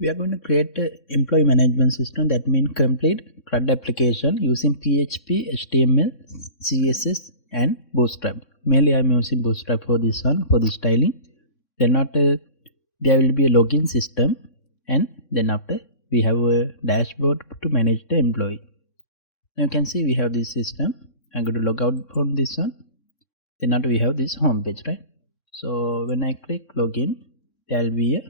We are going to create an employee management system, that means complete CRUD application using PHP, HTML, CSS and Bootstrap. Mainly I am using Bootstrap for this one, for the styling. Then after there will be a login system, and then after we have a dashboard to manage the employee. Now you can see we have this system. I'm going to log out from this one. Then after we have this home page, right? So when I click login, there will be a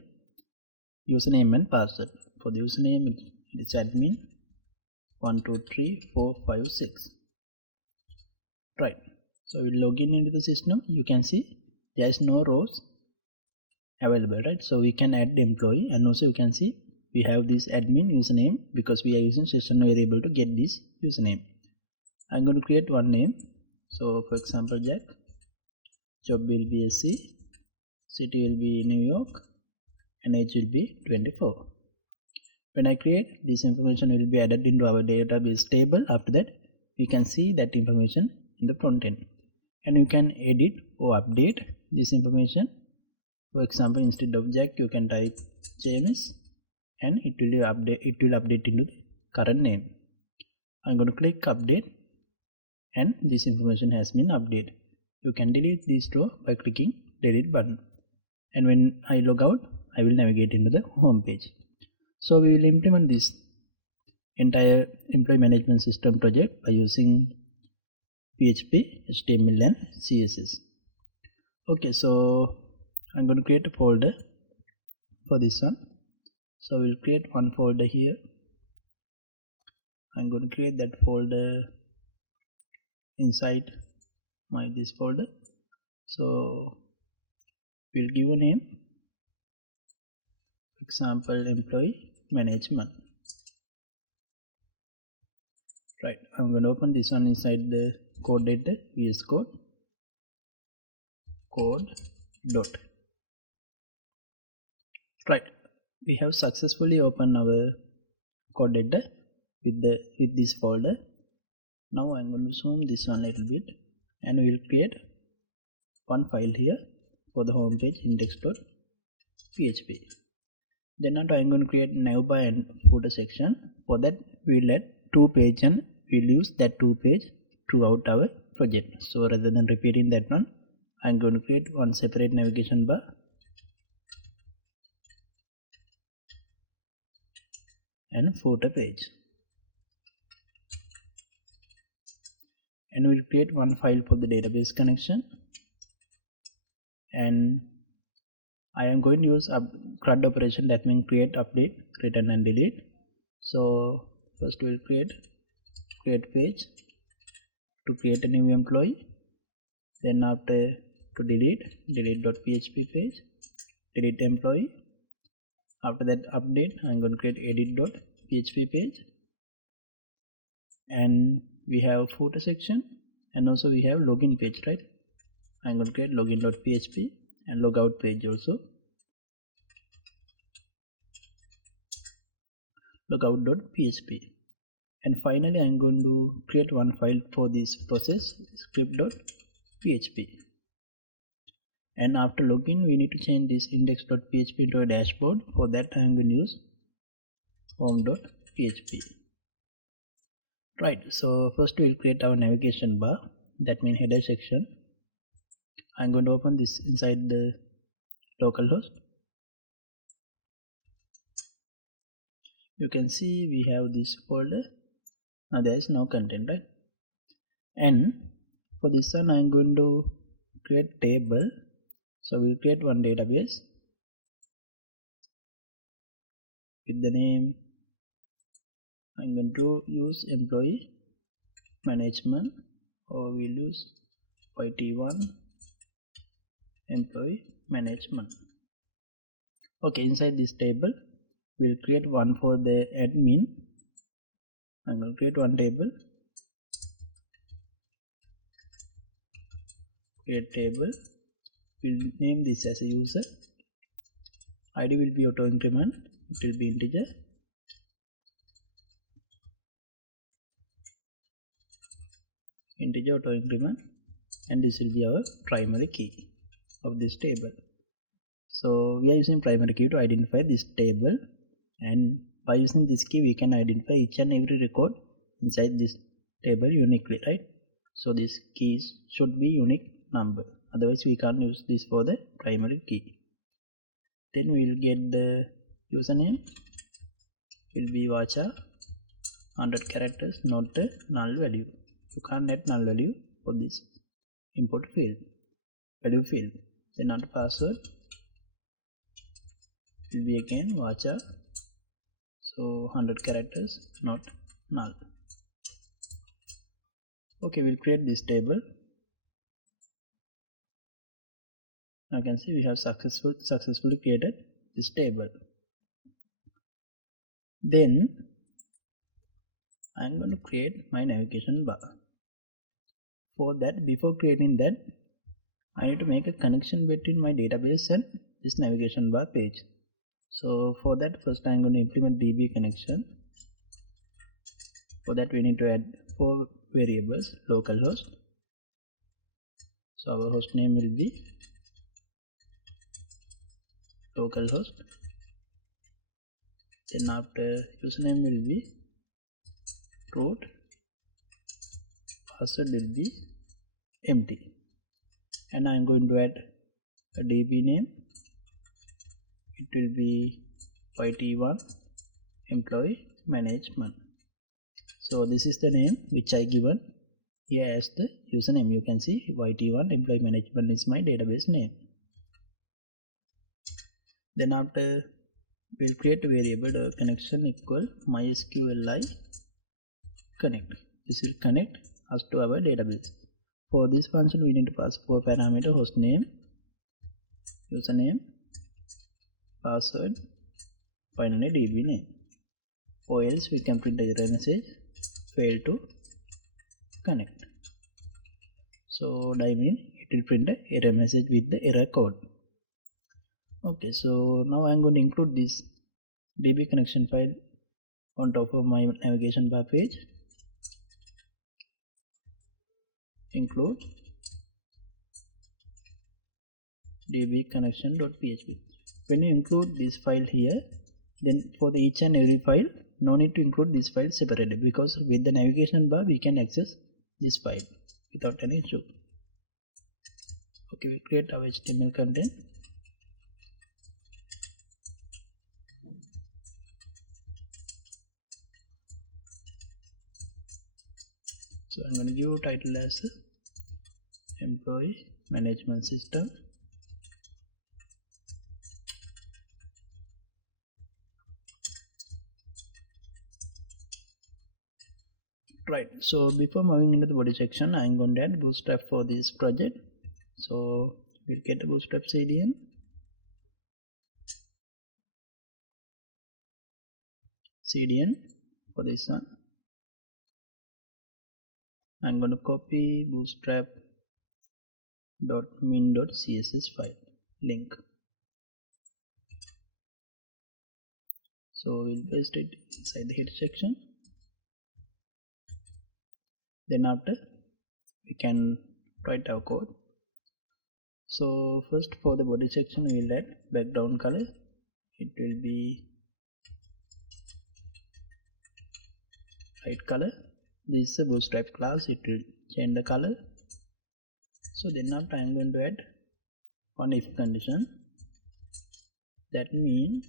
username and password. For the username it is admin 123456, right? So we log in into the system. You can see there is no rows available, right? So we can add the employee, and also you can see we have this admin username because we are using system variable to get this username. I'm going to create one name. So for example, Jack. Job will be SC, city will be New York, and age will be 24. When I create, this information will be added into our database table. After that we can see that information in the front end, and you can edit or update this information. For example, instead of Jack you can type James, and it will update into the current name. I'm going to click update, and this information has been updated. You can delete this row by clicking delete button, and when I log out I will navigate into the home page. So we will implement this entire employee management system project by using PHP, HTML and CSS. Okay, so I'm going to create a folder for this one. So we'll create one folder here. I'm going to create that folder inside this folder. So we'll give a name, for example employee management, right? I'm going to open this one inside the code editor, VS Code dot, right? We have successfully opened our code editor with this folder. Now I'm going to zoom this one a little bit, and we will create one file here for the home page, index.php. Then after I'm going to create navbar and footer section. For that we will add 2 pages, and we'll use that 2 pages throughout our project. So rather than repeating that one, I'm going to create one separate navigation bar and footer page, and we'll create one file for the database connection. And I am going to use a CRUD operation, that means create, update, return and delete. So first we'll create page to create a new employee. Then after to delete.php page, delete employee. After that update, I'm going to create edit.php page, and we have footer section, and also we have login page, right? I'm going to create login.php and logout page also, logout.php. And finally I'm going to create one file for this process, script.php. and after login we need to change this index.php into a dashboard. For that I'm going to use home.php, right? So first we'll create our navigation bar, that means header section. I'm going to open this inside the localhost. You can see we have this folder. Now there is no content, right? And for this one I'm going to create table. So we'll create one database with the name, I'm going to use employee management, or we'll use YT1 employee management. Okay, inside this table we'll create one for the admin. I'm going to create one table, create table. We'll name this as a user. ID will be auto increment, it will be integer. Auto increment, and this will be our primary key of this table. So we are using primary key to identify this table. and by using this key we can identify each and every record inside this table uniquely, right? So this keys should be unique number, otherwise we can't use this for the primary key. Then we will get the username will be vacha 100 characters, not a null value. You can't add null value for this import field, value field. Then not password will be again vacha, so 100 characters, not null. Okay, we'll create this table. Now you can see we have successfully created this table. Then I'm going to create my navigation bar. For that, before creating that, I need to make a connection between my database and this navigation bar page. So for that, first I'm going to implement DB connection. For that we need to add 4 variables, localhost. So our host name will be localhost. Then after username will be root, password will be empty, and I am going to add a DB name. It will be YT1 employee management. So this is the name which I given here as the username. You can see YT1 employee management is my database name. Then after we'll create a variable connection equal mysqli connect. This will connect us to our database. For this function we need to pass 4 parameters: host name, username, password, finally DB name, or else we can print the error message fail to connect. So I mean it will print the error message with the error code. Okay, so now I'm going to include this DB connection file on top of my navigation bar page. Include db connection.php. When you include this file here, then for the each and every file, no need to include this file separately, because with the navigation bar we can access this file without any issue. Okay, we create our HTML content. So I'm going to give title as employee management system. Right, so before moving into the body section, I'm going to add Bootstrap for this project. So we'll get a Bootstrap CDN. For this one. I'm going to copy bootstrap.min.css file link. So we'll paste it inside the head section. Then after we can write our code. So first for the body section we will add background color. It will be white color. This is a Bootstrap class, it will change the color. So then after I am going to add one if condition. That means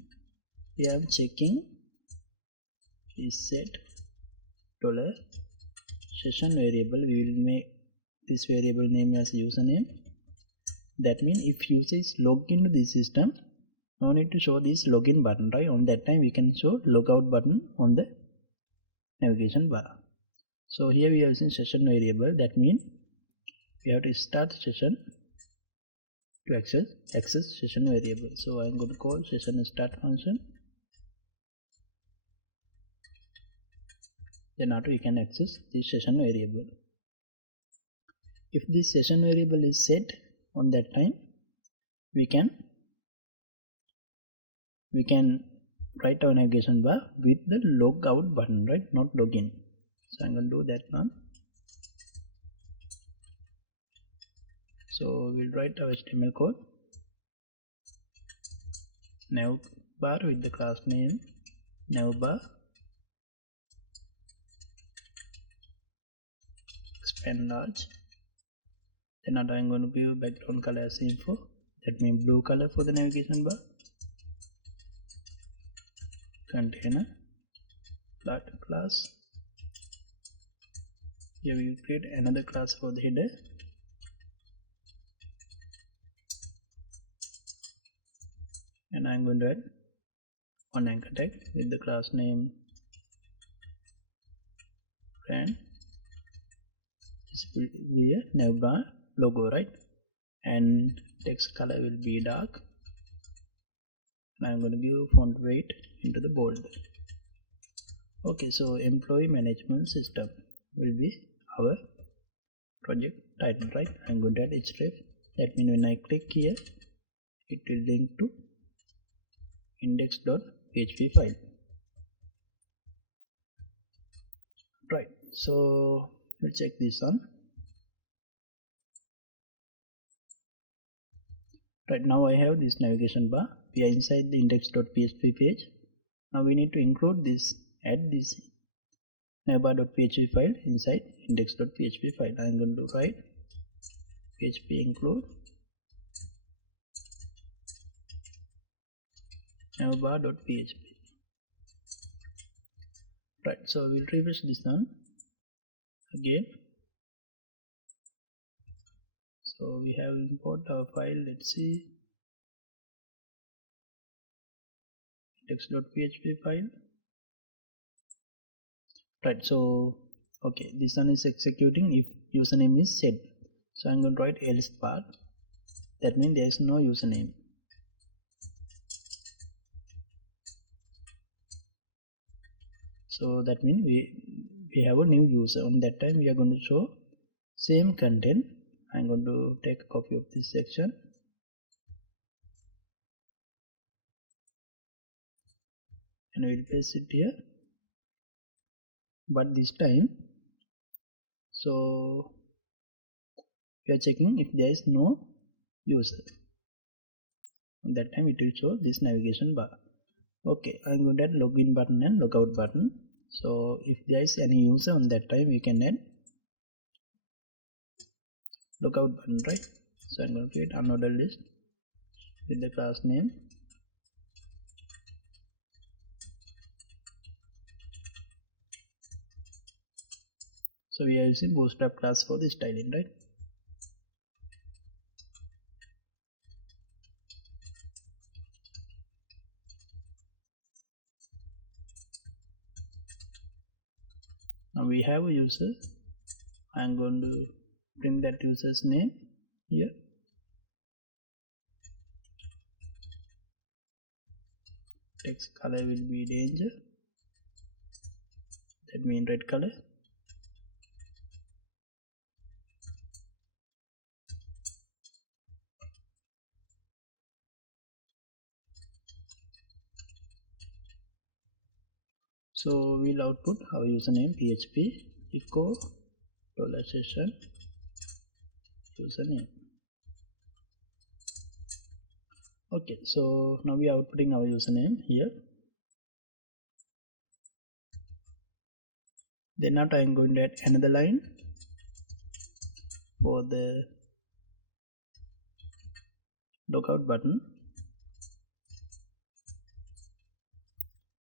we are checking is set dollar session variable. We will make this variable name as username. That means if user is logged into this system, no need to show this login button, right? On that time we can show logout button on the navigation bar. So here we are using session variable. That means we have to start session to access session variable. So I am going to call session start function. Then after we can access this session variable. If this session variable is set on that time, we can write our navigation bar with the logout button, right? Not login. So I'm going to do that one. So we'll write our HTML code. Nav bar with the class name navbar, expand large. Then now I'm going to give background color as info, that means blue color for the navigation bar. Container, flat class. Here we will create another class for the header. And I'm going to add one anchor tag with the class name brand. This will be a navbar logo, right? And text color will be dark. And I'm going to give font weight into the bold. Okay, so employee management system will be our project title, right? I'm going to add href. That means when I click here, it will link to index.php file. Right, so we'll check this on. Right, now I have this navigation bar. We are inside the index.php page. Now we need to include this, add this navbar.php file inside index.php file. I'm going to write php include navbar.php. Right, so we'll refresh this one again. So we have import our file. Let's see, index.php file. Right, so okay, this one is executing if username is set. So I'm going to write else part. That means there is no username. So that means we have a new user. On that time we are going to show same content. I'm going to take a copy of this section and we'll paste it here. But this time, so we are checking if there is no user. On that time it will show this navigation bar. Okay, I'm going to add login button and logout button. So if there is any user on that time, we can add logout button, right? So I'm going to create another list with the class name so we are using Bootstrap class for the styling, right? Now we have a user. I'm going to print that user's name here. Text color will be danger, that means red color. So we'll output our username PHP echo $session username. Okay, so now we are outputting our username here. Then now I am going to add another line for the logout button.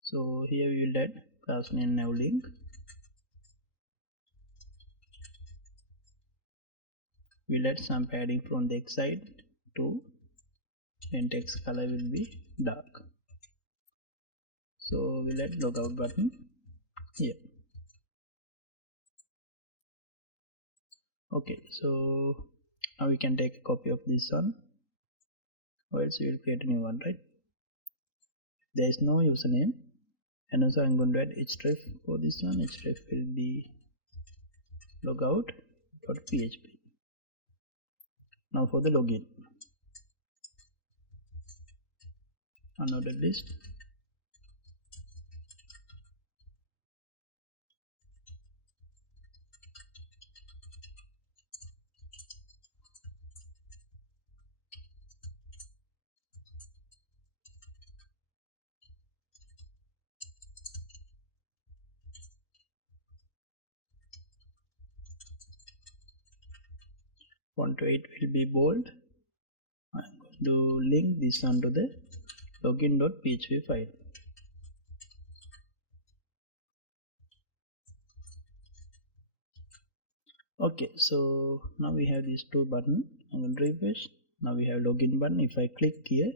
So here we will add class name navlink. We'll add some padding from the X side too, and text color will be dark. So we'll add logout button here. Okay, so now we can take a copy of this one, or else we will create a new one, right? There is no username, and also I'm going to add href for this one. Href will be logout.php. Now for the login, another list. font weight will be bold. I'm going to link this onto the login.php file. Okay, so now we have these two buttons. I'm going to refresh. Now we have login button. If I click here,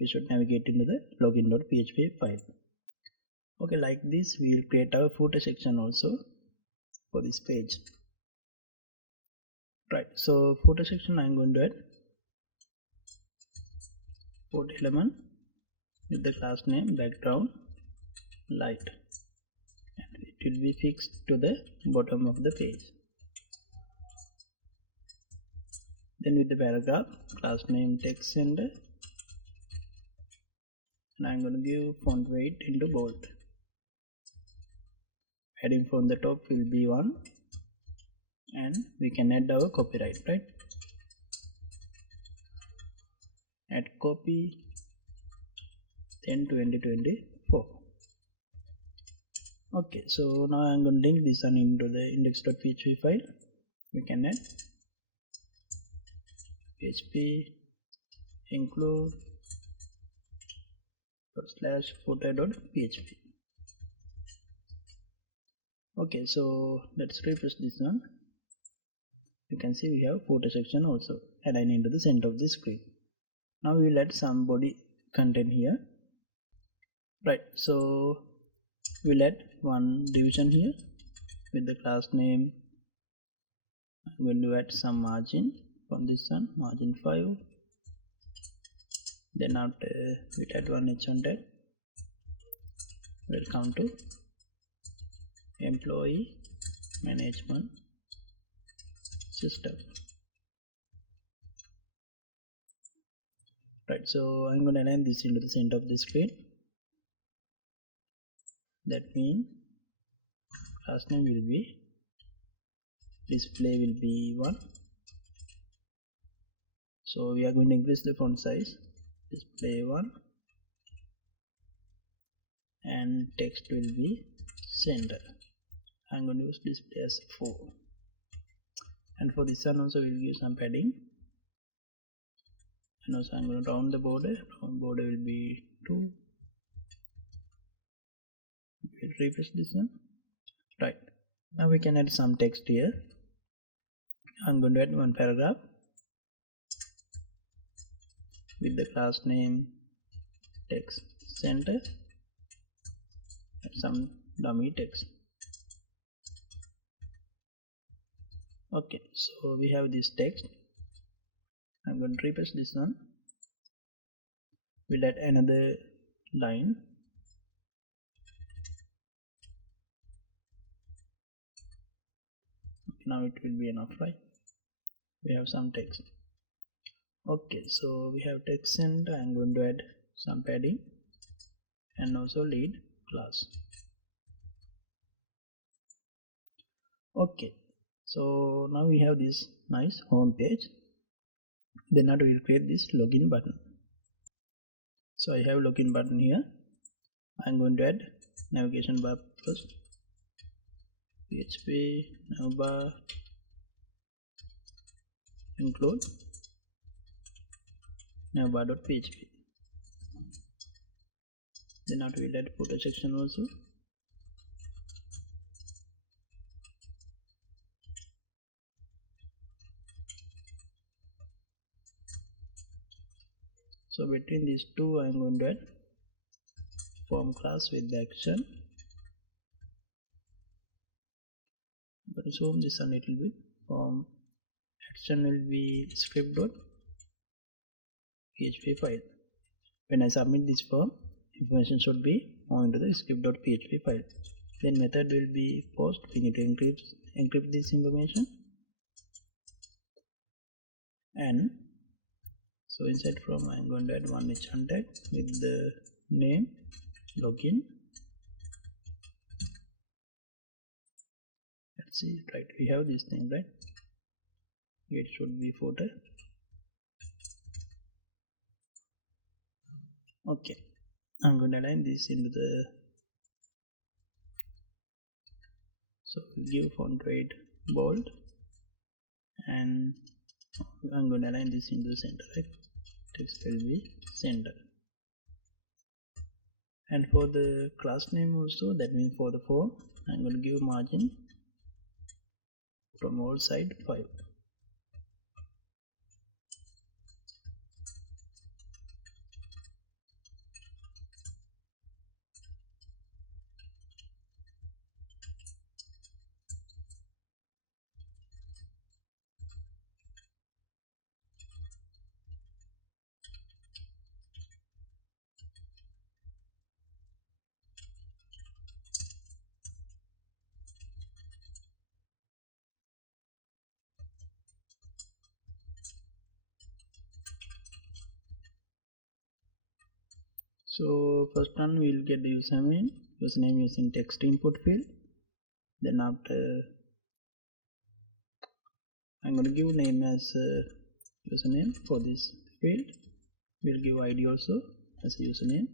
we should navigate into the login.php file. Okay, like this we will create our footer section also for this page. Right, so footer section I'm going to add port element with the class name background light, and it will be fixed to the bottom of the page. Then with the paragraph, class name text center, and I'm going to give font weight into bold. Heading from the top will be 1, and we can add our copyright, right? Add copy 10/2024. Okay, so now I'm going to link this one into the index.php file. We can add php include /footer.php. Okay, so let's refresh this one. You can see we have footer section also aligned into the center of the screen. Now we will add some body content here. Right, so we'll add one division here with the class name. I'm going to add some margin from this one, margin 5. Then after we add one h1 tag. Welcome to employee management system. Right, so I'm going to align this into the center of the screen. That means class name will be display will be 1. So we are going to increase the font size, display 1, and text will be center. I'm going to use display as 4, and for this one also we will use some padding, and also I'm going to round the border. Round border will be 2. We'll refresh this one. Right, now we can add some text here. I'm going to add one paragraph with the class name text center and some dummy text. Okay, so we have this text. I'm going to refresh this one. We'll add another line. Now it will be enough, right? We have some text. Okay, so we have text center. I'm going to add some padding and also lead class. Okay, so now we have this nice home page. Then now we will create this login button. So I have login button here. I'm going to add navigation bar first. PHP navbar include navbar.php. Then now we will add footer section also. So between these two I'm going to add form class with the action. But zoom this a little bit. Form action will be script.php file. When I submit this form, information should be on to the script.php file. Then method will be post. We need to encrypt this information, and so inside from I'm going to add one h1 tag with the name login. Let's see, right, we have this thing, right? It should be footer. Okay, I'm going to align this into the, so give font weight bold and I'm going to align this into the center, right? Text will be center. And for the class name also, that means for the form, I'm going to give margin from all side 5. So first one we will get the username using text input field. Then after I'm going to give name as username for this field. We'll give ID also as a username.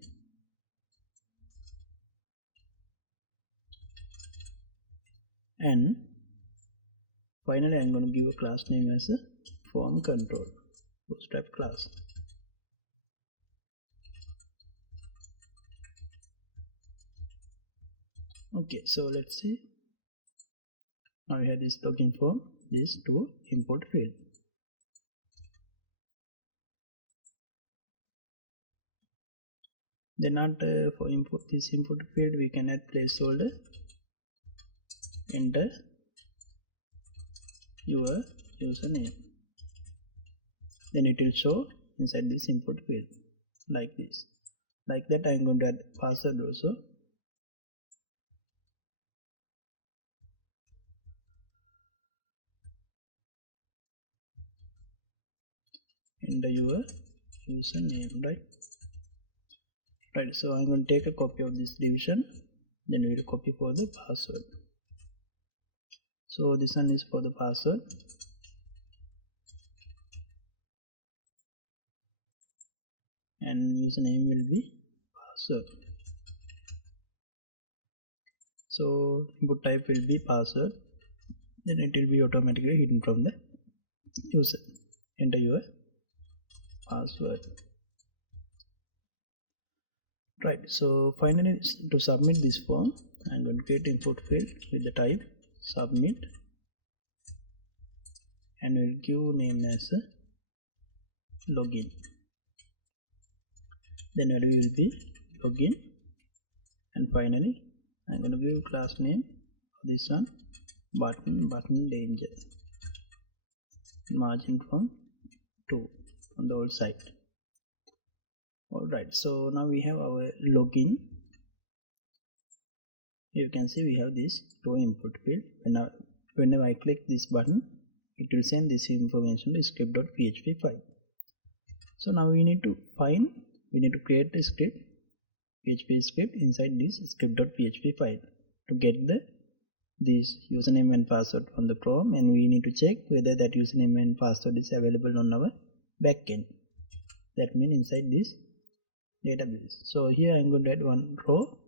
And finally I'm going to give a class name as a form control bootstrap class. Okay, so let's see. Now we have this login form, these two import field. Then after for import this input field we can add placeholder, enter your username. Then it will show inside this input field like this. Like that I'm going to add password also. Enter your username, right? So I'm going to take a copy of this division, then we will copy for the password. So this one is for the password, and username will be password. So input type will be password, then it will be automatically hidden from the user. Enter your password. Right, so finally to submit this form I'm going to create input field with the type submit, and we'll give name as login. Then value will be login, and finally I'm going to give class name for this one button danger, margin from 2 on the old side. Alright, so now we have our login. You can see we have this two input field. Whenever I click this button, it will send this information to script.php file. So now we need to create a script, PHP script inside this script.php file to get this username and password from the prom, and we need to check whether that username and password is available on our backend. That means inside this database. So here I'm going to add one row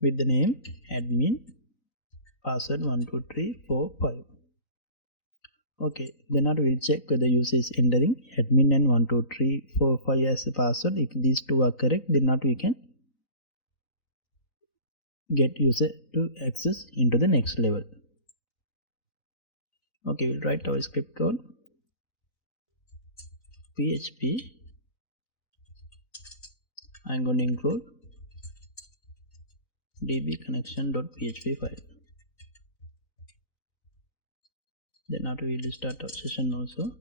with the name admin password 12345. Okay, then now we'll check whether user is entering admin and 12345 as the password. If these two are correct, then now we can get user to access into the next level. Okay, we'll write our script code. PHP, I'm going to include dbconnection.php file. Then after we will start our session also.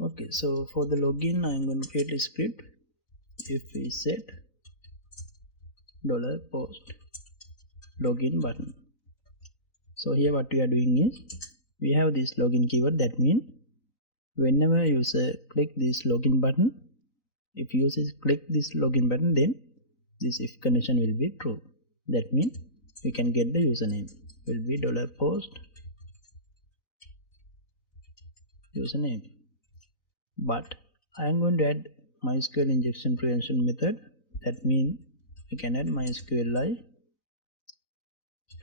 Okay, so for the login I'm going to create a script. If we set $post login button. So here what we are doing is we have this login keyword. That means whenever user click this login button, if user click this login button, then this if condition will be true. That means we can get the username will be $post username. But I am going to add MySQL injection prevention method. That means we can add MySQLi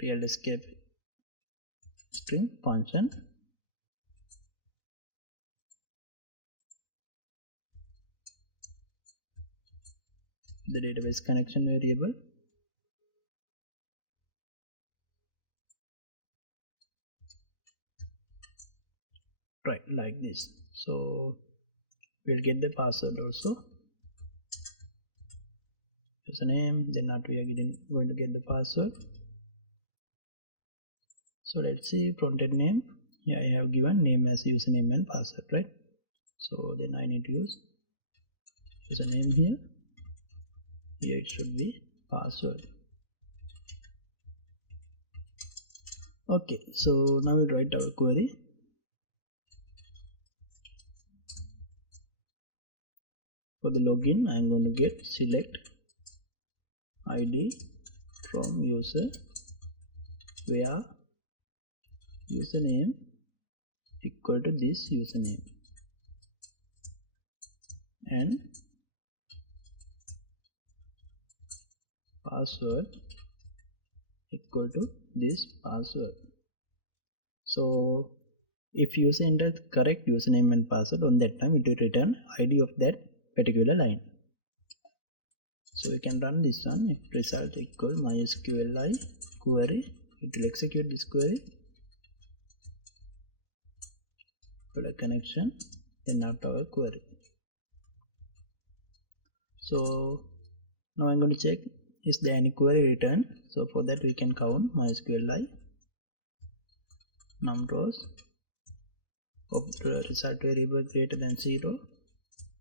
real escape string function. The database connection variable. Right, like this. So we'll get the password also, username, then not we are going to get the password. So let's see frontend name. Here I have given name as username and password, right? So then I need to use username here. Here it should be password. Okay, so now we'll write our query. For the login, I am going to get select ID from user where username equal to this username and password equal to this password. So if user enters correct username and password, on that time it will return ID of that particular line. So we can run this one. If result equal mysqli query, it will execute this query for a connection, then not our query. So now I'm going to check is there any query return. So for that we can count mysqli num rows of the result variable greater than 0.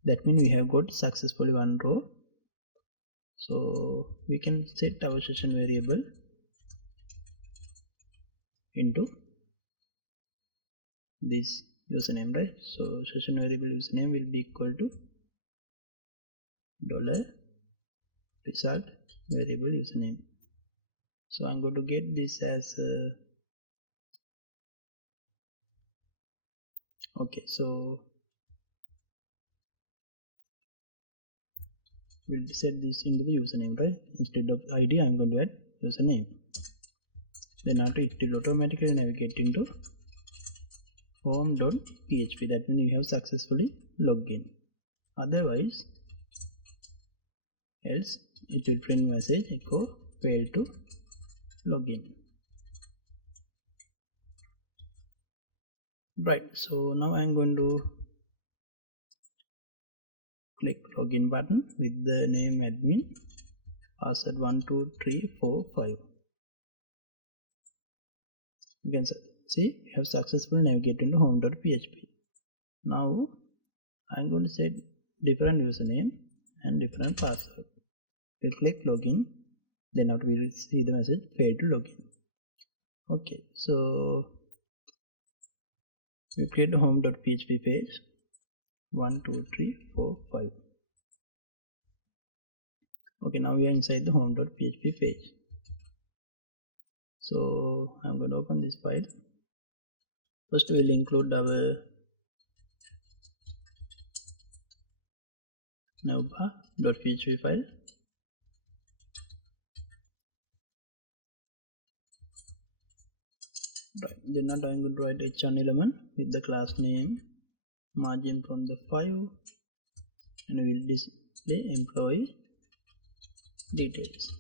That means we have got successfully one row. So we can set our session variable into this username, right? So session variable username will be equal to $result variable username. So I'm going to get this as okay, so we'll set this into the username, right? Instead of ID I'm going to add username. Then after it will automatically navigate into home.php. That means you have successfully logged in. Otherwise else it will print message echo failed to login. Right, so now I'm going to click login button with the name admin, password 12345. You can see we have successfully navigated into home.php. Now I'm going to set different username and different password. We'll click login, then after we will see the message failed to login. Okay, so we create the home.php page 1 2 3 4 5. Okay, now we are inside the home.php page. So I'm going to open this file. First we'll include our navbar.php file. Right, then now I'm going to write h1 element with the class name, margin from the 5, and we will display employee details.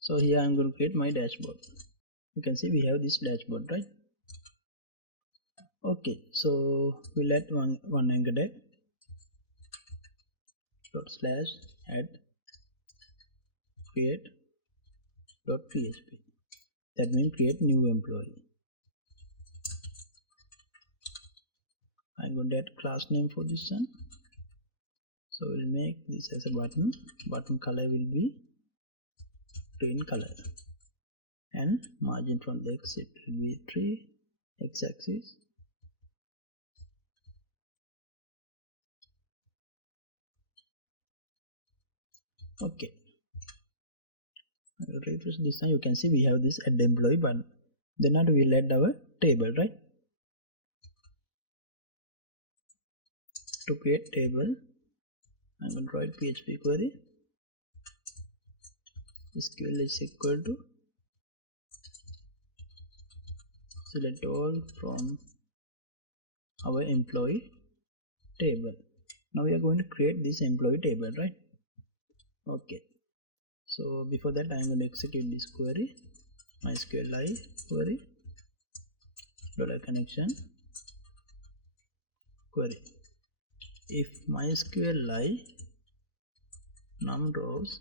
So here I'm going to create my dashboard. You can see we have this dashboard, right? Okay, so we'll add one anchor tag /add create.php. That means create new employee. I'm going to add class name for this one. So we'll make this as a button. Button color will be green color, and margin from the X it will be 3 x-axis. Okay, I will refresh this one. You can see we have this add employee button. Then now we will add our table, right? To create table, I'm going to write PHP query SQL is equal to select all from our employee table. Now we are going to create this employee table, right? Okay, so before that I am going to execute this query, mysqli query $connection query. If mysqli num rows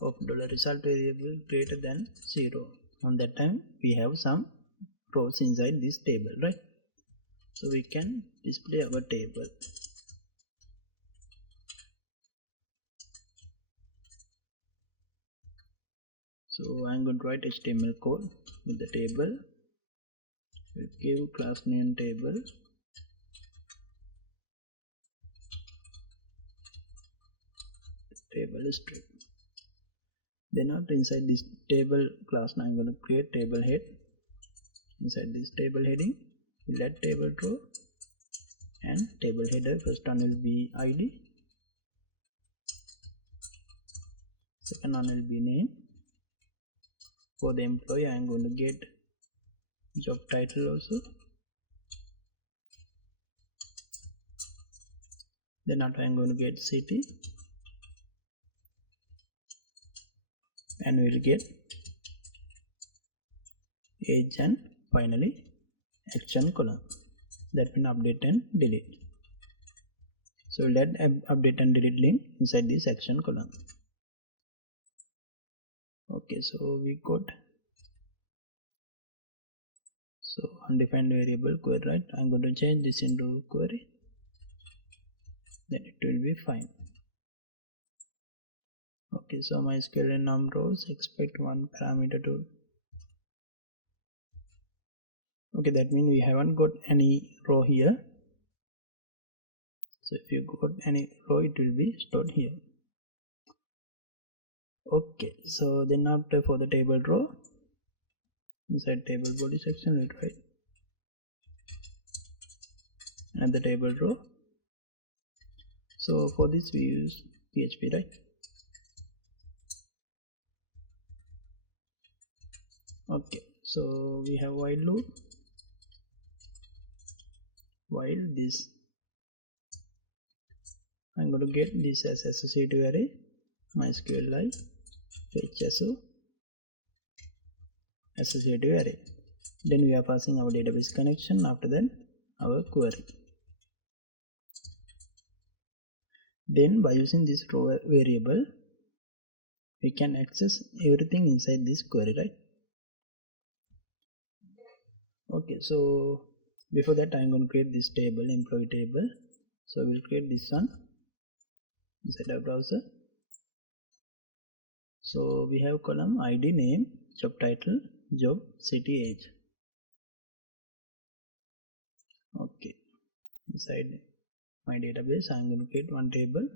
of $result variable greater than 0, on that time we have some rows inside this table, right? So we can display our table. So I'm going to write HTML code with the table. We'll give class name table, table string. Then after inside this table class, now I'm going to create table head. Inside this table heading, we'll add table row and table header. First one will be ID, second one will be name. For the employee, I am going to get job title also. Then after I am going to get city, and we will get age, and finally action column, that will update and delete. So we'll add update and delete link inside this action column. Okay, so we got undefined variable query, right? I'm going to change this into query, then it will be fine. Okay, so MySQL num rows expect one parameter to. Okay, that means we haven't got any row here. So if you got any row, it will be stored here. Okay, so then after for the table row, inside table body section we'll write another table row. So for this we use PHP, right? Okay, so we have while loop, while this I'm going to get this as associative array, MySQLi fetch associative array. Then we are passing our database connection, after that our query. Then by using this row variable, we can access everything inside this query, right? Okay, so before that I'm going to create this table, employee table. So we'll create this one inside our browser. So we have column ID, name, job title, job, city, age. Okay, inside my database I'm going to create one table.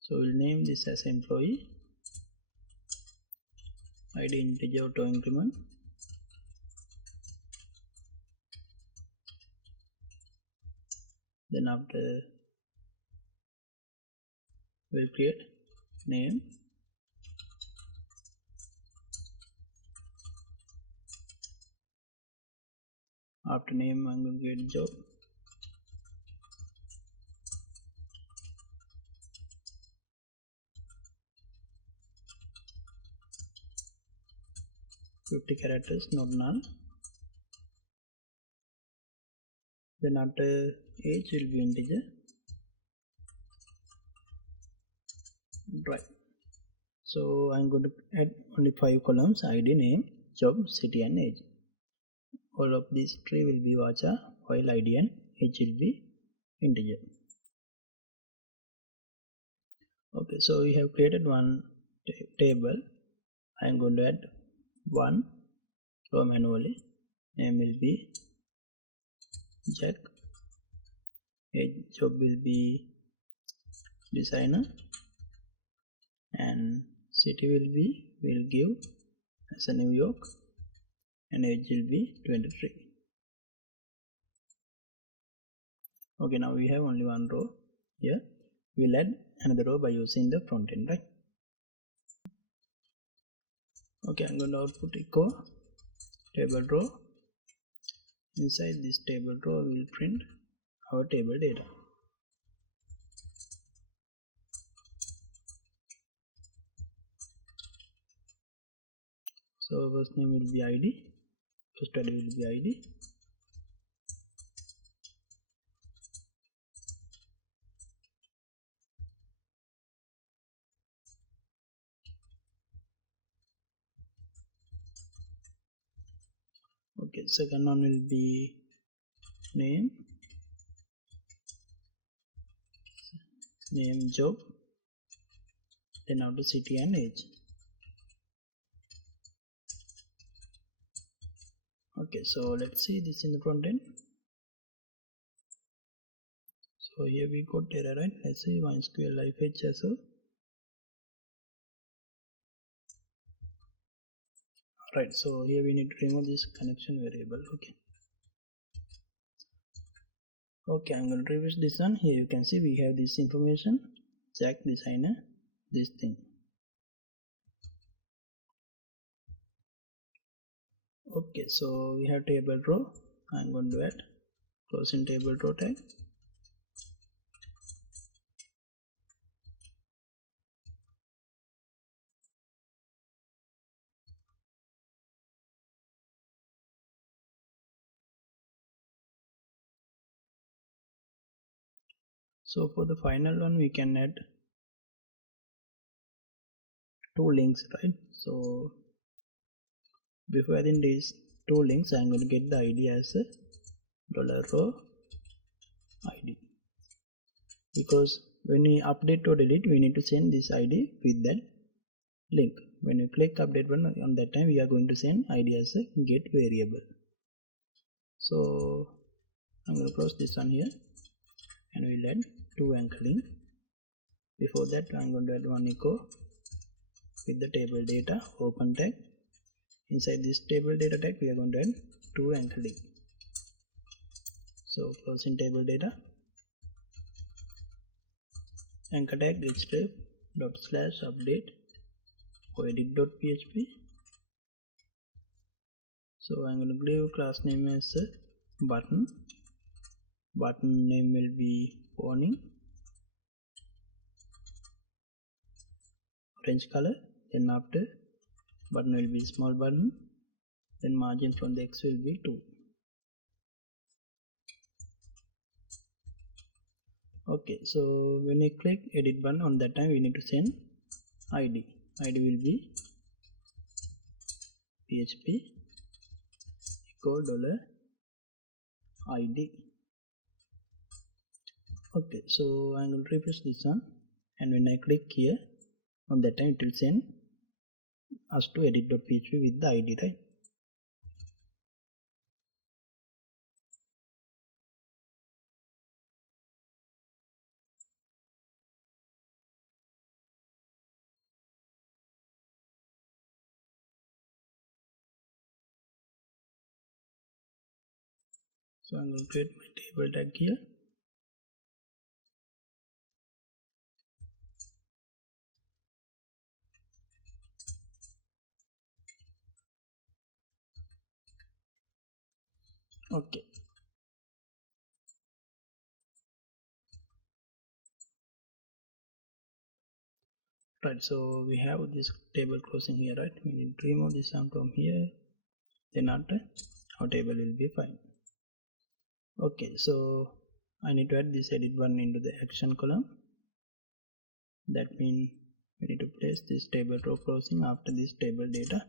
So we'll name this as employee, ID integer auto increment, then after we'll create name, after name I'm going to get job, (50 characters, not null). Then after age will be integer, right? So I'm going to add only 5 columns: ID, name, job, city, and age. All of these three will be varchar, while ID and age will be integer. Okay, so we have created one table. I am going to add one row manually. Name will be Jack, age, job will be designer, and city will give as a New York, and age will be 23. Okay, now we have only one row here. We'll add another row by using the front end, right? Okay, I'm going to output echo table row. Inside this table row we will print our table data. So first name will be ID, first value will be ID. Okay, second one will be name, job, then after city and age. Okay, so let's see this in the front end. So here we got error, right? Let's see MySQL live fetch as well. Right, so here we need to remove this connection variable. Okay, I'm going to refresh this one. Here you can see we have this information, Jack designer, this thing. Okay, so we have table row. I'm going to add closing table row tag. So for the final one we can add two links, right? So before adding these two links, I'm going to get the ID as a $row ID, because when we update or delete we need to send this ID with that link. When we click update button, on that time we are going to send ID as a get variable. So I'm going to close this one here and we'll add two anchor link. Before that I'm going to add one echo with the table data open tag. Inside this table data tag we are going to add two anchor link. So closing table data, anchor tag bootstrap / update or edit.php. So I'm going to give class name as button. Button name will be warning, orange color. Then after button will be small button. Then margin from the X will be 2. Okay, so when you click edit button, on that time we need to send ID. ID will be PHP echo $ID. Okay, so I'm going to refresh this one, and when I click here, on that time it will send us to edit.php with the ID, right? So I'm going to create my table tag here. Okay. Right, so we have this table closing here, right? We need to remove this one from here. Then after our table will be fine. Okay, so I need to add this edit button into the action column. That means we need to place this table row closing after this table data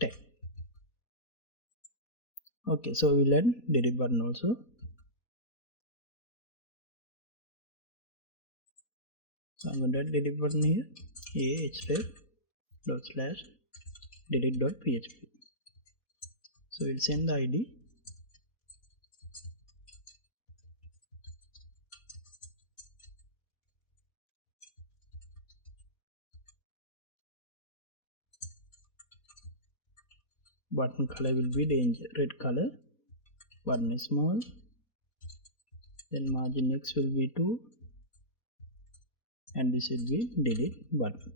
tag. Okay, so we'll add delete button also. So I'm going to add delete button here, href./delete.php. So we'll send the ID. Button color will be red color. Button is small. Then margin X will be 2. And this will be delete button.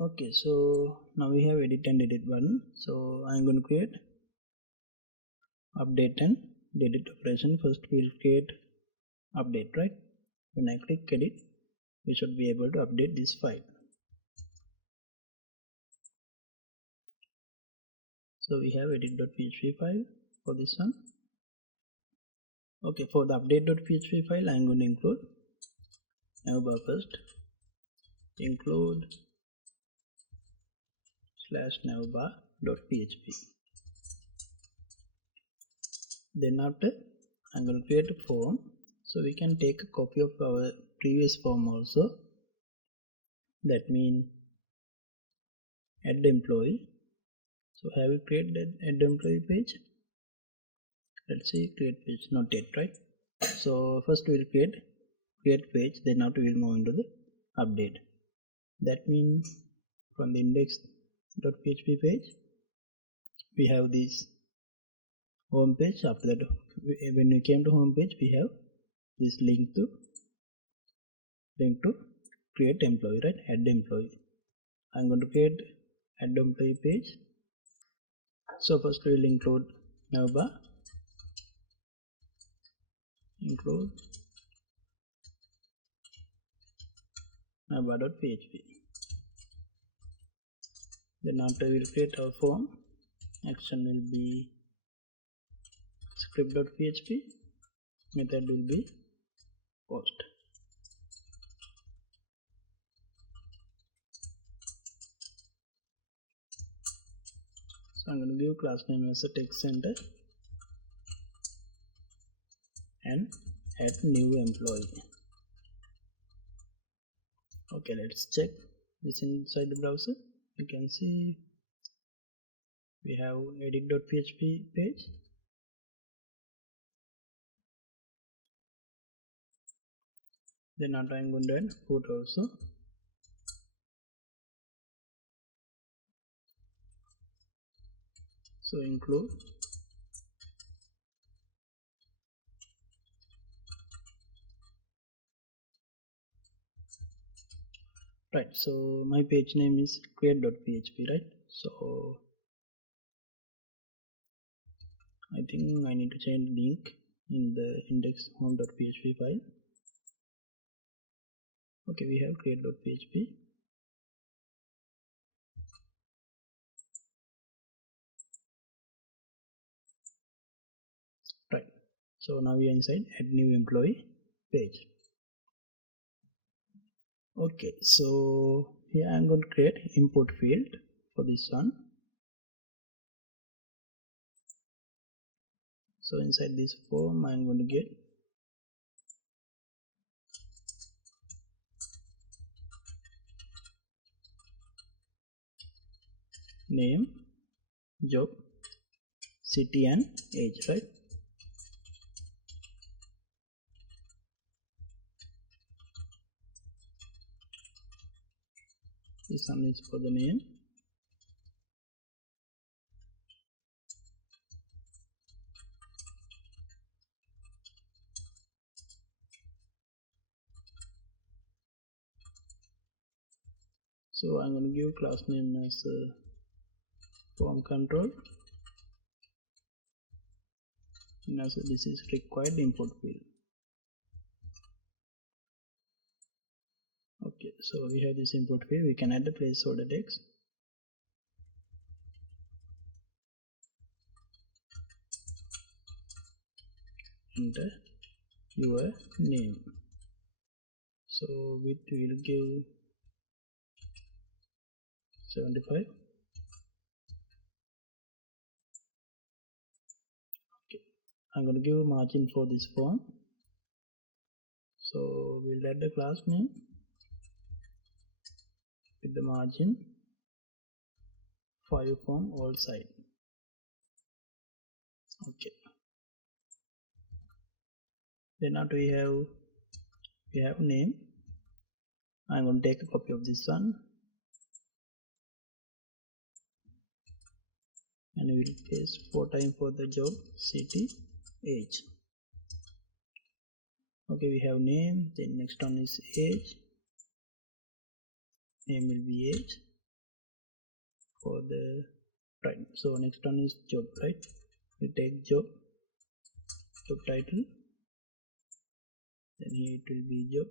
Okay, so now we have edit and edit button. So I'm going to create update and delete operation. First we'll create update, right? When I click edit, we should be able to update this file. So we have edit.php file for this one. Okay, for the update.php file, I'm going to include navbar first, include /navbar.php. Then after, I'm going to create a form, so we can take a copy of our previous form also. That means add employee. So have we created the add employee page? Let's see, create page, not yet, right? So first we'll create page, then after we'll move into the update. That means from the index.php page, we have this home page. After that, when we came to home page, we have this link to create employee, right? Add employee. I'm going to create add employee page. So first we will include navbar, include navbar.php. Then after we will create our form. Action will be script.php. Method will be post. So I'm going to give class name as a text center and add new employee. Okay, let's check this inside the browser. You can see we have edit.php page. Then after I'm going to add foot also. So include right. So my page name is create.php, right? So I think I need to change the link in the index home.php file. Okay, we have create.php. Right. So now we are inside add new employee page. Okay, so here I'm going to create import field for this one. So inside this form I'm going to get name, job, city and age, right? This one is for the name. So I'm going to give class name as form control. And also this is required import field. Okay, so we have this import field. We can add the placeholder text. Enter your name. So width will give 75. Okay, I'm going to give a margin for this form. So we'll add the class name with the margin 5 from all side. Okay. Then after we have name. I'm going to take a copy of this one and we will paste 4 times for the job, city, age. Okay, we have name, then next one is age. Name will be age, for the right. So next one is job, right? We take job title, then here it will be job,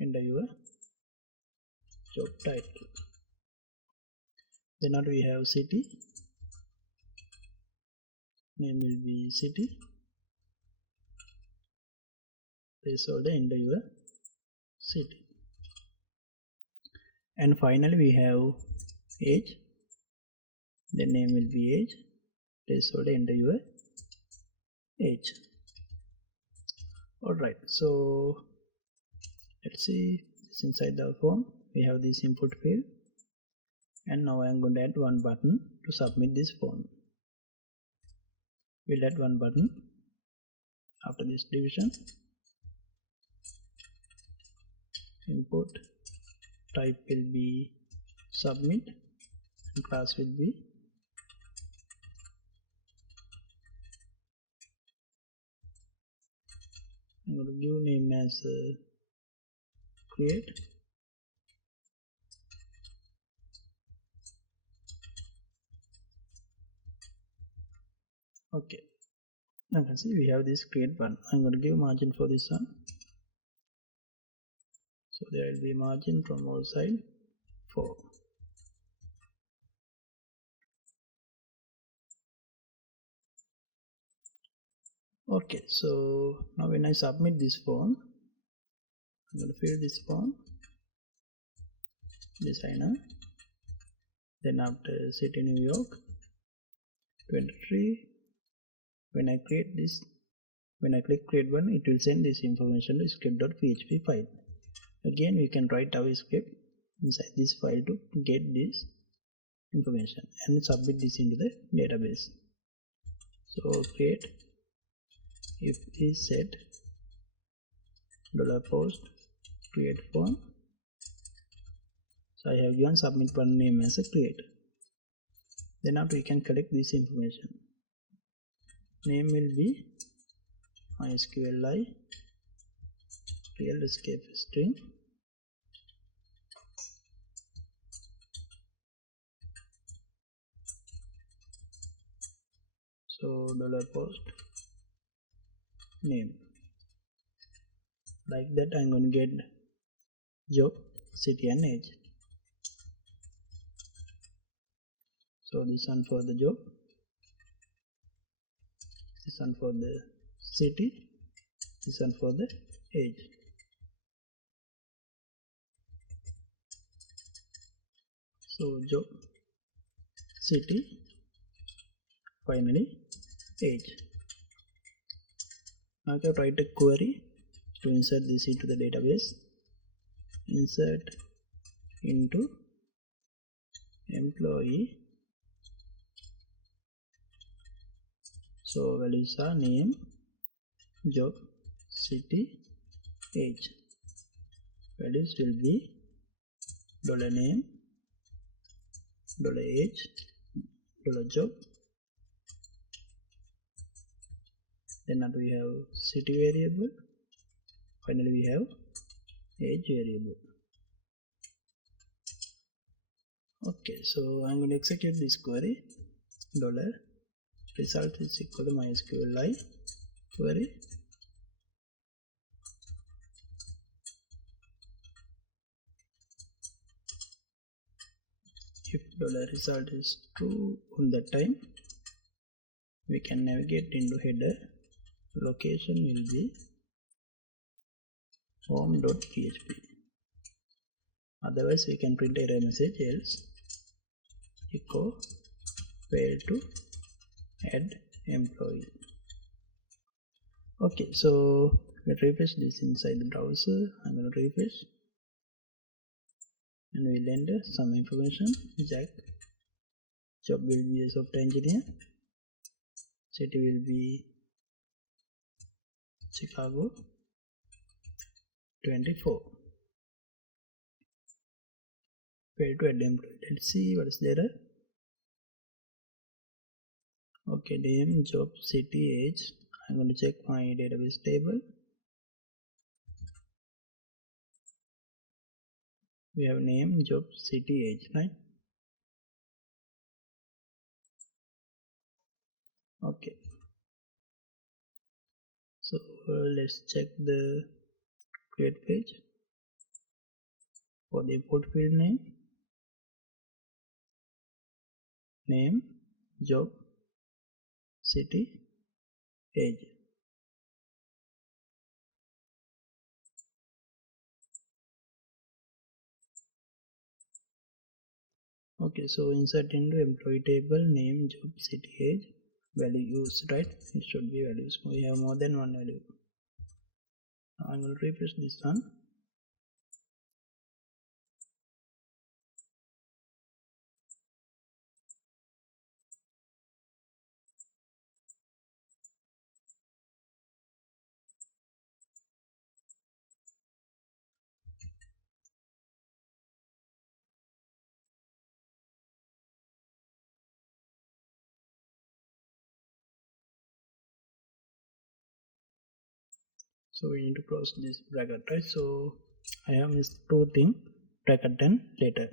enter your job title. Then now we have city, name will be city, placeholder, enter your city. And finally we have age, the name will be age, placeholder, enter your age. Alright, so let's see this inside the form. We have this input field, and now I am going to add one button to submit this form. We'll add one button after this division. Input type will be submit and class will be I'm going to give name as create. Okay, now you can see we have this create button. I'm going to give margin for this one, so there will be margin from all side 4. Okay, so now when I submit this form, I'm going to fill this form, designer, then after city New York 23. When I create this, when I click create button, it will send this information to script.php file. Again we can write our script inside this file to get this information and submit this into the database. So create if is set $post create form. So I have given submit button name as a create. Then after we can collect this information. Name will be MySQLi real escape string. So $post name. Like that I'm going to get job, city and age. So this one for the job, this one for the city, this one for the age. So job, city, finally age. Now I can write a query to insert this into the database. Insert into employee. So values are name, job, city, age. Values will be $name, $age, $job. Then now we have city variable. Finally we have age variable. Okay, so I'm going to execute this query. Result is equal to MySQLi query. If $result is true on that time, we can navigate into header. Location will be home.php. Otherwise we can print error message else echo fail to add employee. Okay, so let's refresh this inside the browser. I'm going to refresh and we'll enter some information. Jack, job will be a software engineer, city will be Chicago 24. Fail to add employee. Let's see what is there. Okay, name, job, city, age. I'm going to check my database table. we have name, job, city, age, right? Okay, so let's check the create page. For the import field name, job, city, age. Okay, so insert into employee table name, job, city, age, value used, right? It should be values. We have more than one value. Now I'm going to refresh this one. So we need to close this bracket, right? So I have missed two things, bracket and later.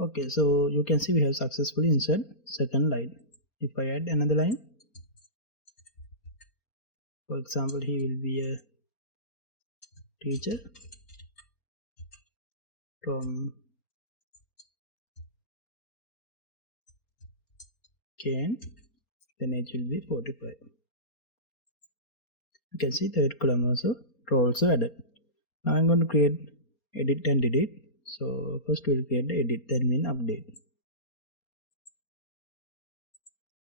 Okay, so you can see we have successfully inserted second line. If I add another line, for example, he will be a teacher from Kane, then age will be 45. You can see third column also, row also added. Now I'm going to create edit and delete. So first we'll create the edit, then we'll update.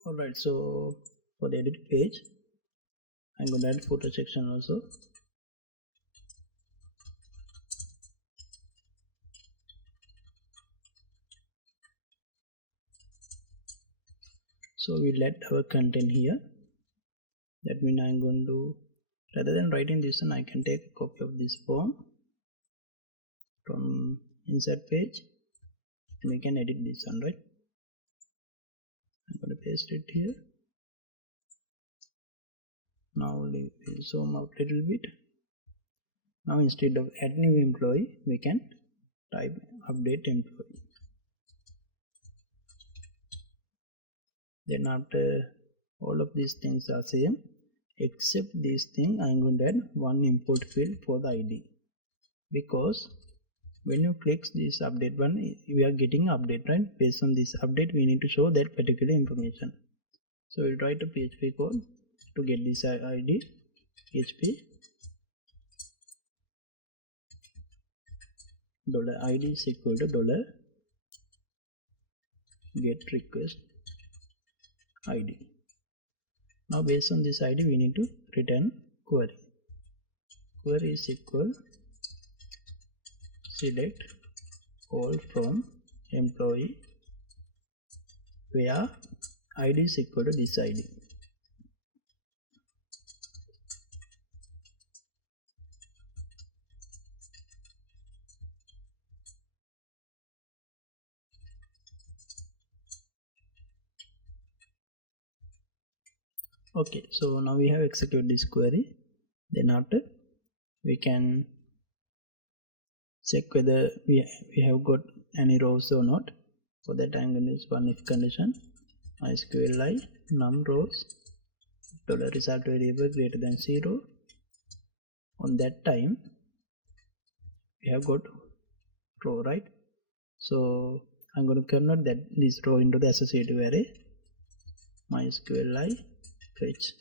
Alright, so for the edit page, I'm going to add footer section also. So we'll add our content here. That means I'm going to, rather than writing this one, I can take a copy of this form from insert page and we can edit this one, right? I'm going to paste it here. Now we'll zoom out a little bit. Now instead of add new employee, we can type update employee. Then after all of these things are same, except this thing, I'm going to add one import field for the ID, because when you click this update one, we are getting update, right? Based on this update, we need to show that particular information. So we'll write a PHP code to get this ID. PHP $ID is equal to $get request ID. Now based on this ID, we need to return query. Query is equal select all from employee where ID is equal to this ID. Okay, so now we have executed this query. Then after we can check whether we have got any rows or not. For that I'm going to use one if condition. MySQLi num rows $result variable greater than 0. On that time we have got row, right? So I'm going to convert that this row into the associative array. MySQLi fetch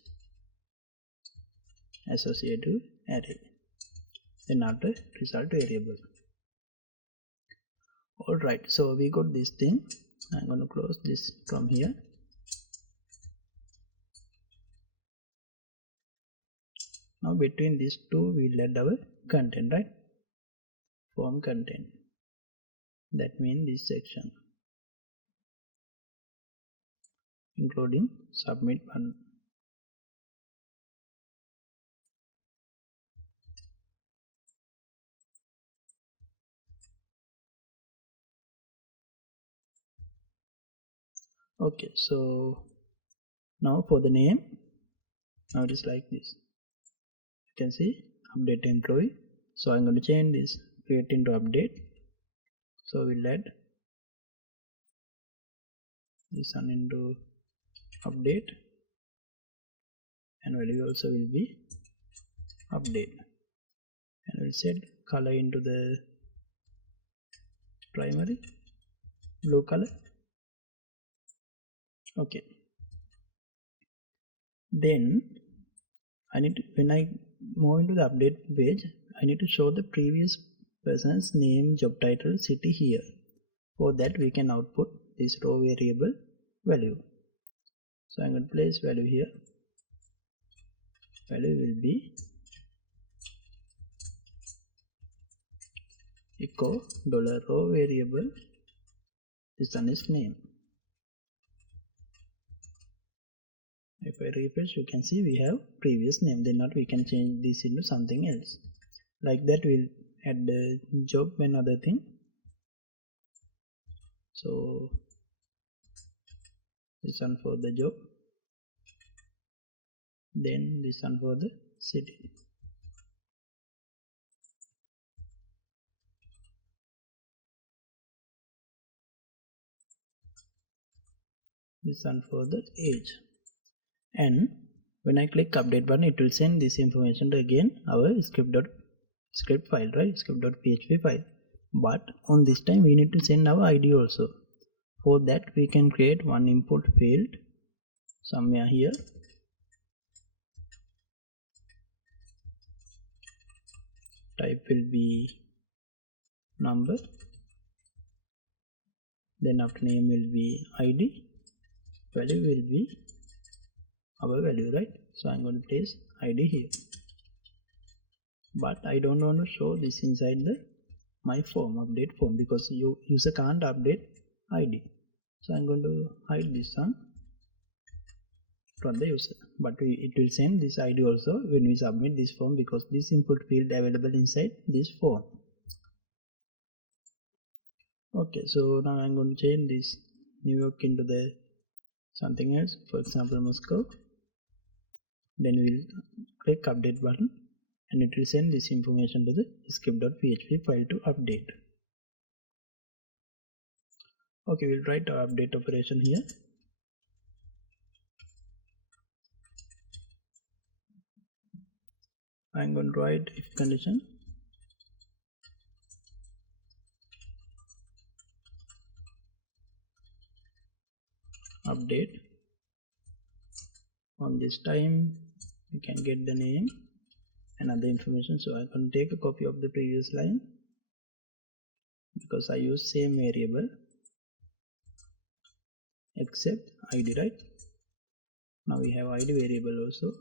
associative array, then after result variable. Alright, so we got this thing. I'm going to close this from here. Now between these two we'll add our content, right? Form content. That means this section, including submit button. Okay, so now for the name, now it is like this. You can see update employee, So I'm going to change this create into update. So we'll add this one into update, and value also will be update, and we'll set color into the primary blue color. Okay, then I need to, when I move into the update page, I need to show the previous person's name, job title, city here. For that we can output this row variable value. So I'm going to place value here. Value will be echo $row variable, this one is name. If I refresh, you can see we have previous name. Then not we can change this into something else. Like that we'll add the job and other thing. So this one for the job, then this one for the city. This one for the age. And when I click update button, it will send this information to again our script file, right? Script.php file. But on this time we need to send our ID also. For that we can create one input field somewhere here. Type will be number, then after name will be ID, value will be our value, right? So I'm going to place ID here, but I don't want to show this inside the my form, update form, because user can't update ID. So I'm going to hide this one from the user, but it will send this ID also when we submit this form, because this input field available inside this form. Okay, so now I'm going to change this New York into the something else, for example Moscow. Then we'll click update button, and it will send this information to the script.php file to update. Okay, we'll write our update operation here. I'm going to write if condition update. On this time you can get the name and other information. So I can take a copy of the previous line because I use same variable except ID, right? Now we have ID variable also.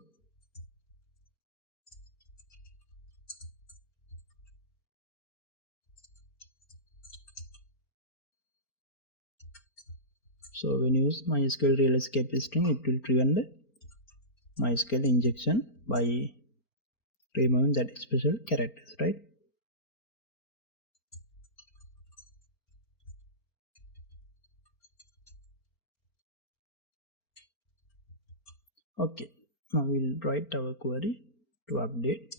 So when you use MySQL real escape string, it will prevent the MySQL injection by removing that special characters, right? Okay, now we'll write our query to update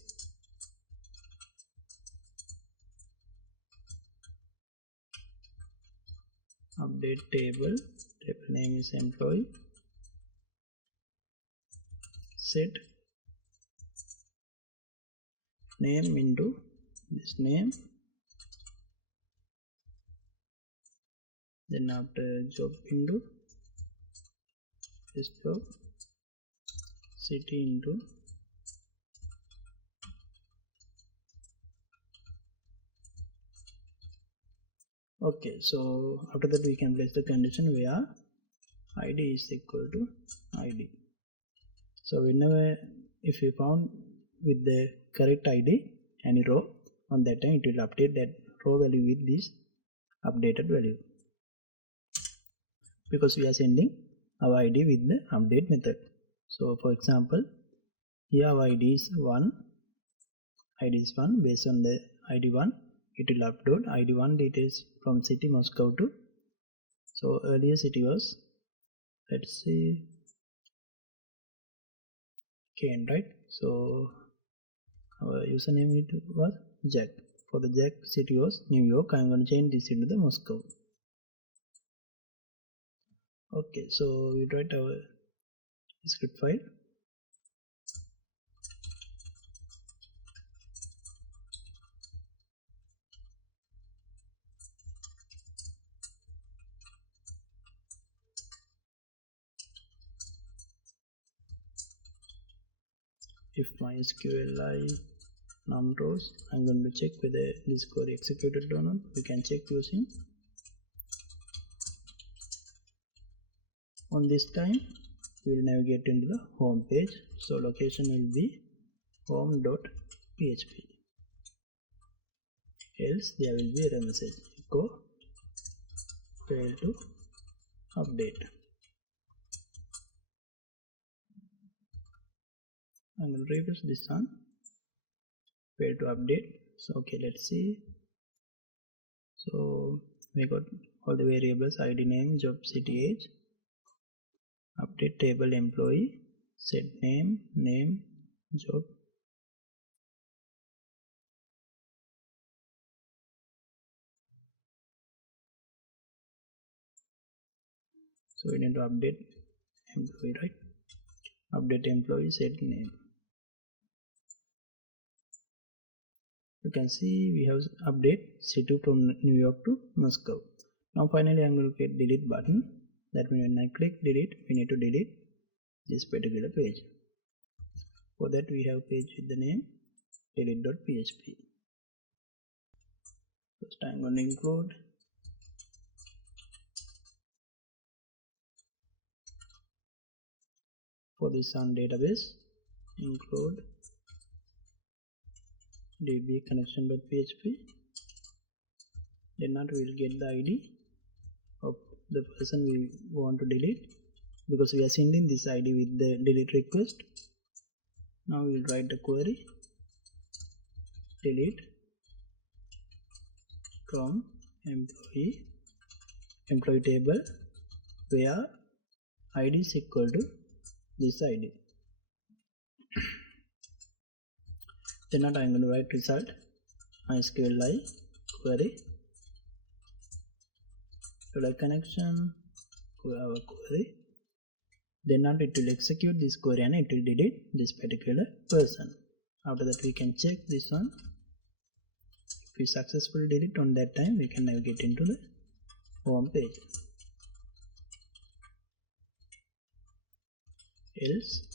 table name is employee, set name into this name, then after job into this job, city into okay. So after that we can place the condition where ID is equal to ID. So whenever if we found with the correct ID any row, on that time it will update that row value with this updated value, because we are sending our ID with the update method. So for example here our ID is 1, based on the ID 1 it will upload ID 1 details from city Moscow to, so earlier city was, let's see, Kane, right? So our username it was Jack. For the Jack city was New York. I'm going to change this into the Moscow. Okay, so we write our script file. If MySQLi num rows, I'm going to check whether this query executed or not. We can check using on this time we will navigate into the home page. So location will be home.php. Else there will be error message echo fail to update. I'm going to refresh this one. Fail to update. So okay, let's see. So we got all the variables: ID, name, job, city, age, update table, employee, set name, job. So we need to update employee, right? Update employee, set name. You can see we have update city from New York to Moscow. Now finally I'm going to click delete button. That means when I click delete, we need to delete this particular page. For that we have page with the name delete.php. First I'm going to include for this on database, include db connection.php. Then not we will get the ID of the person we want to delete, because we are sending this ID with the delete request. Now we will write the query delete from employee table where ID is equal to this ID. Then not I am going to write result MySQLi query like connection to our query. Then not it will execute this query and it will delete this particular person. After that we can check this one. If we successfully delete, on that time we can navigate into the home page. Else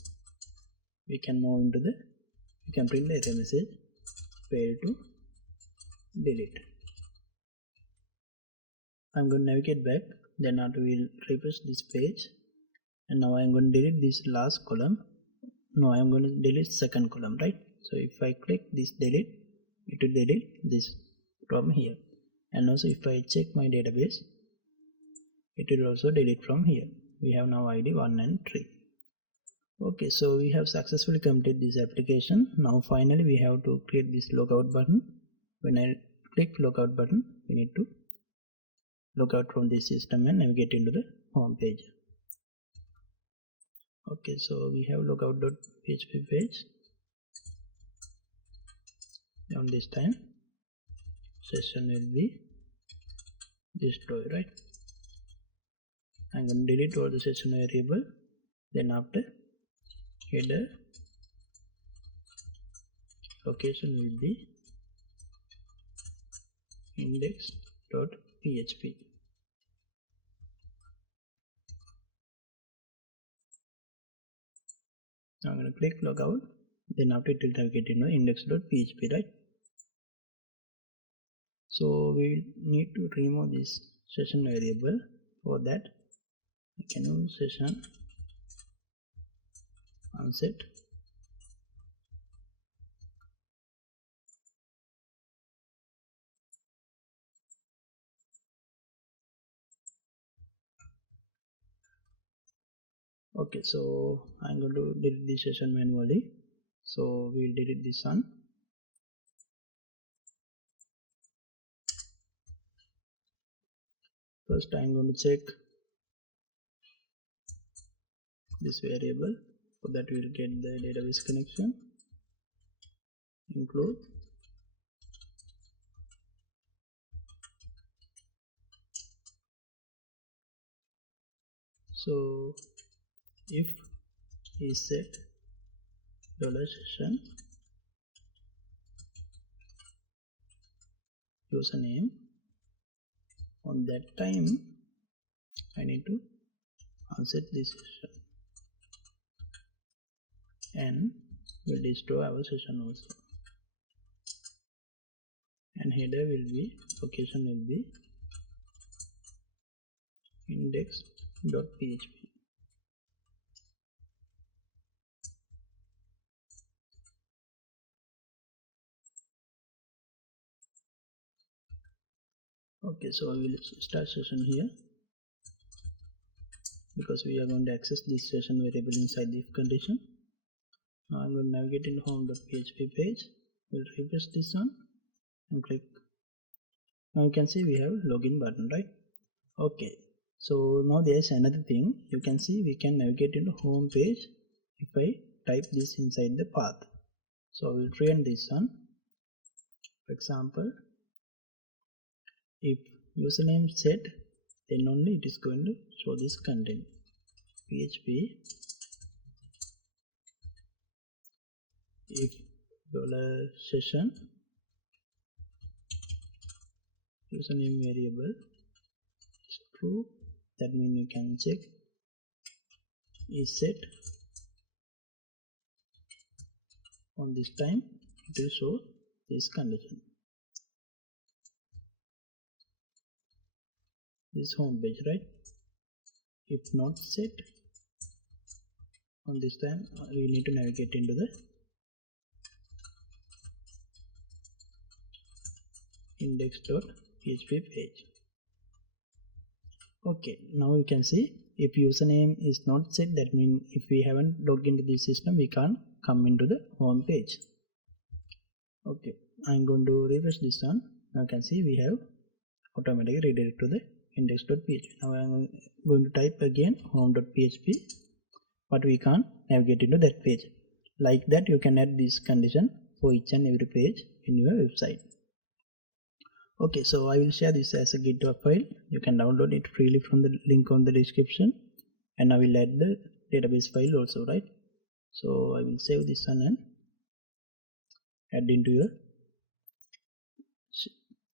we can move into the, we can print the error message fail to delete. I'm going to navigate back. Then after we will refresh this page, and now I'm going to delete this last column. No, I'm going to delete second column, right? So if I click this delete, it will delete this from here. And also if I check my database, it will also delete from here. We have now ID 1 and 3. Okay, so we have successfully completed this application. Now finally we have to create this logout button. When I click logout button, we need to log out from this system and navigate into the home page. Okay, so we have logout.php page. On this time session will be destroyed, right? I'm going to delete all the session variable. Then after header location will be index.php. Now I'm going to click logout. Then after it will navigate into index.php, right? So we need to remove this session variable. For that we can use session unset. Okay, so I'm going to delete this session manually. So we'll delete this one. First I'm going to check this variable. For that we will get the database connection include so if is set $session username, on that time I need to unset this session and will destroy our session also, and header will be, location will be index.php. Okay, so I will start session here because we are going to access this session variable inside the if condition. Now I'm going to navigate in home.php page. We'll refresh this one and click. Now you can see we have login button, right? Okay, so now there's another thing. You can see we can navigate into home page if I type this inside the path. So I will train this one. For example, if username set, then only it is going to show this content. PHP if $session username variable is true, that means you can check is set. On this time it will show this condition, this home page, right? If not set, on this time we need to navigate into the index.php page. Okay, now you can see if username is not set, that means if we haven't logged into the system we can't come into the home page. Okay, I'm going to refresh this one. Now you can see we have automatically redirected to the index.php. Now I'm going to type again home.php, but we can't navigate into that page. Like that you can add this condition for each and every page in your website. Okay, so I will share this as a GitHub file. You can download it freely from the link on the description, and I will add the database file also, right? So I will save this one and add into your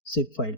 zip file.